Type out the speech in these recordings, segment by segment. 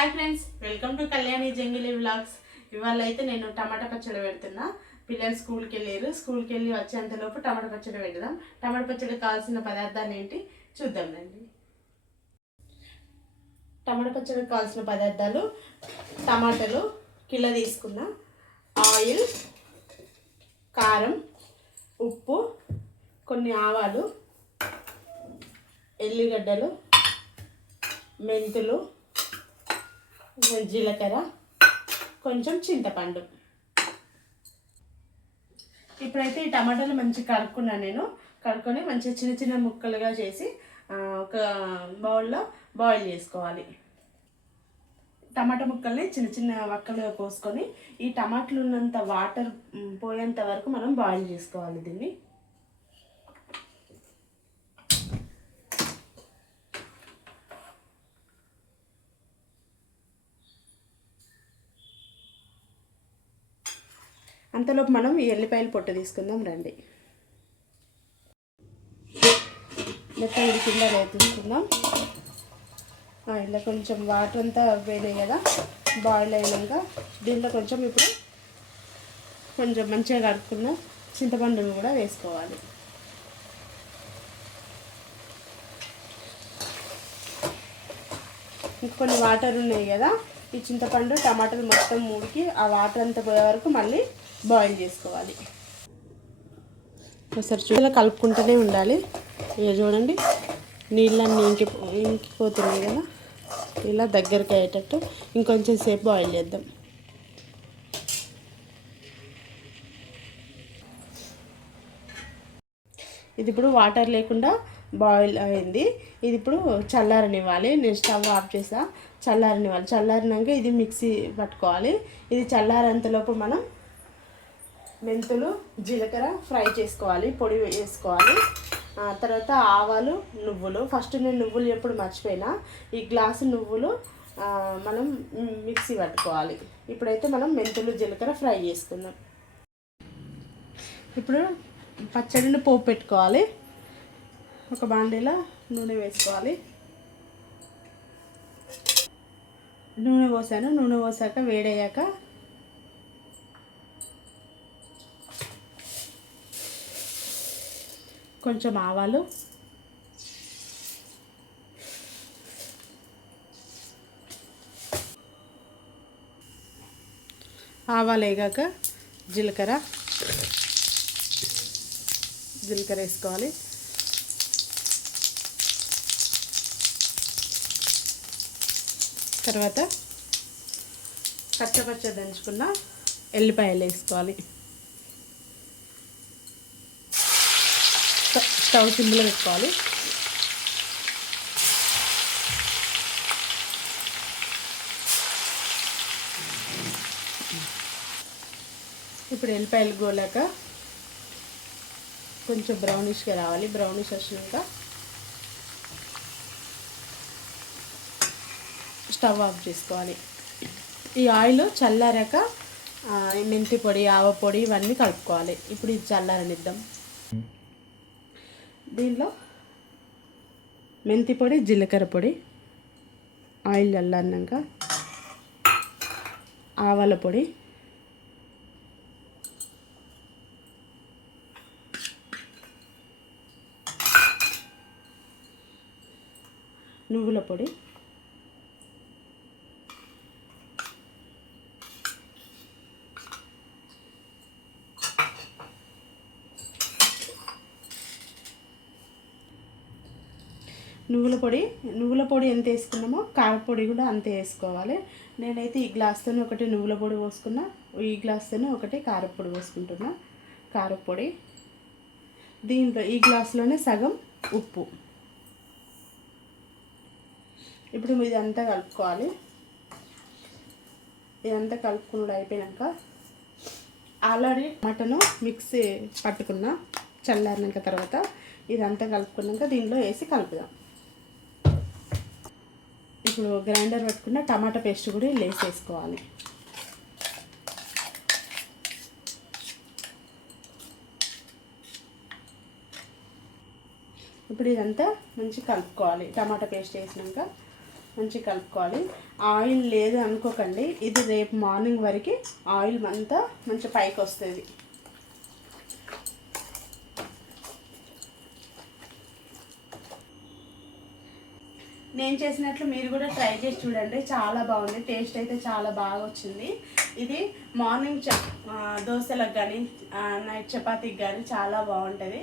Hi friends, welcome to Kalyani Jangili vlogs. ఇవాళ అయితే నేను టమాటా పచ్చడి పెడుతున్నా. పిల్లలు స్కూల్కి వెళ్ళి వచ్చేంతలోపు టమాటా పచ్చడి పెడదాం. టమాటా పచ్చడి కావాల్సిన పదార్థాలు ఏంటి చూద్దాం రండి. టమాటా పచ్చడికి కావాల్సిన పదార్థాలు: టమాటాలు కిలో తీసుకున్నా, ఆయిల్, కారం, ఉప్పు, కొన్ని ఆవాలు, ఎల్లిగడ్డలు, మెంతులు, జీలకర్ర, కొంచెం చింతపండు. ఇప్పుడైతే ఈ టమాటాలు మంచిగా కడుక్కొని మంచిగా చిన్న చిన్న ముక్కలుగా చేసి ఒక బౌల్లో బాయిల్ చేసుకోవాలి. టమాటా ముక్కల్ని చిన్న చిన్న వక్కలుగా కోసుకొని ఈ టమాటాలు ఉన్నంత వాటర్ పోయేంత వరకు మనం బాయిల్ చేసుకోవాలి దీన్ని. అంతలోపు మనం ఈ ఎల్లిపాయల పొట్టు తీసుకుందాం రండి. మెత్తగా కింద తీసుకుందాం. ఇలా కొంచెం వాటర్ అంతా పోయినాయి కదా, బాయిల్ అయినాక దీంట్లో ఇప్పుడు కొంచెం మంచిగా కడుక్కున్న చింతపండును కూడా వేసుకోవాలి. ఇంకొన్ని వాటర్ ఉన్నాయి కదా, ఈ చింతపండు టమాటాలు మొత్తం మూడికి ఆ వాటర్ అంతా పోయే వరకు మళ్ళీ బాయిల్ చేసుకోవాలి. ఒకసారి చూసి కలుపుకుంటూనే ఉండాలి. ఇక చూడండి, నీళ్ళన్నీ ఇంకిపోతున్నాయి కదా, ఇలా దగ్గరికి అయ్యేటట్టు ఇంకొంచెం సేపు బాయిల్ చేద్దాం. ఇది ఇప్పుడు వాటర్ లేకుండా బాయిల్ అయింది. ఇది ఇప్పుడు చల్లారనివ్వాలి. నేను స్టవ్ ఆఫ్ చేసా, చల్లారనివ్వాలి. చల్లారినాక ఇది మిక్సీ పట్టుకోవాలి. ఇది చల్లారేంతలోపు మనం మెంతులు, జీలకర్ర ఫ్రై చేసుకోవాలి, పొడి వేసుకోవాలి. తర్వాత ఆవాలు, నువ్వులు. ఫస్ట్ నేను నువ్వులు ఎప్పుడు మర్చిపోయినా, ఈ గ్లాసు నువ్వులు మనం మిక్సీ పట్టుకోవాలి. ఇప్పుడైతే మనం మెంతులు, జీలకర్ర ఫ్రై చేసుకుందాం. ఇప్పుడు పచ్చడిని పోపు పెట్టుకోవాలి. ఒక బాండీలో నూనె వేసుకోవాలి. నూనె పోసాక వేడయ్యాక కొంచెం ఆవాలు, వేగాక జీలకర్ర వేసుకోవాలి. తర్వాత పచ్చ దంచుకున్న ఎల్లిపాయలు వేసుకోవాలి. స్టవ్ సిమ్లో పెట్టుకోవాలి. ఇప్పుడు ఎల్లిపాయలు గోలాక కొంచెం బ్రౌనిష్గా రావాలి. బ్రౌనిష్ వచ్చినాక స్టవ్ ఆఫ్ చేసుకోవాలి. ఈ ఆయిల్ చల్లారాక మెంతి పొడి, ఆవ పొడి ఇవన్నీ కలుపుకోవాలి. ఇప్పుడు ఇది చల్లారనిద్దాం. దీనిలో మెంతి పొడి, జీలకర్ర పొడి, ఆయిల్ చల్లారినాక ఆవాల పొడి, నువ్వుల పొడి, నువ్వుల పొడి ఎంత వేసుకున్నామో కారపొడి కూడా అంతే వేసుకోవాలి. నేనైతే ఈ గ్లాస్తోనే ఒకటి నువ్వుల పొడి పోసుకున్నా, ఈ గ్లాస్తోనే ఒకటి కారపొడి పోసుకుంటున్నా. కారపొడి దీంట్లో ఈ గ్లాసులోనే సగం ఉప్పు. ఇప్పుడు ఇదంతా కలుపుకోవాలి. ఇదంతా కలుపుకున్నాడు అయిపోయాక ఆల్రెడీ మటను మిక్సీ పట్టుకున్నా చల్లారినాక. తర్వాత ఇదంతా కలుపుకున్నాక దీనిలో వేసి కలుపుదాం. ఇప్పుడు గ్రైండర్ పట్టుకున్న టమాటా పేస్ట్ కూడా వేసేసుకోవాలి. ఇప్పుడు ఇదంతా మంచి కలుపుకోవాలి. టమాటా పేస్ట్ వేసినాక మంచిగా కలుపుకోవాలి. ఆయిల్ లేదు అనుకోకండి, ఇది రేపు మార్నింగ్ వరకు ఆయిల్ అంతా మంచిగా పైకి వస్తుంది. నేను చేసినట్లు మీరు కూడా ట్రై చేసి చూడండి, చాలా బాగుంది. టేస్ట్ అయితే చాలా బాగా వచ్చింది. ఇది మార్నింగ్ దోశలకు కానీ నైట్ చపాతీకి కానీ చాలా బాగుంటుంది.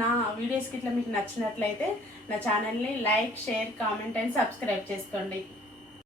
నా వీడియోస్కి ఇట్లా మీకు నచ్చినట్లయితే నా ఛానల్ని like, share, comment and subscribe చేసుకోండి.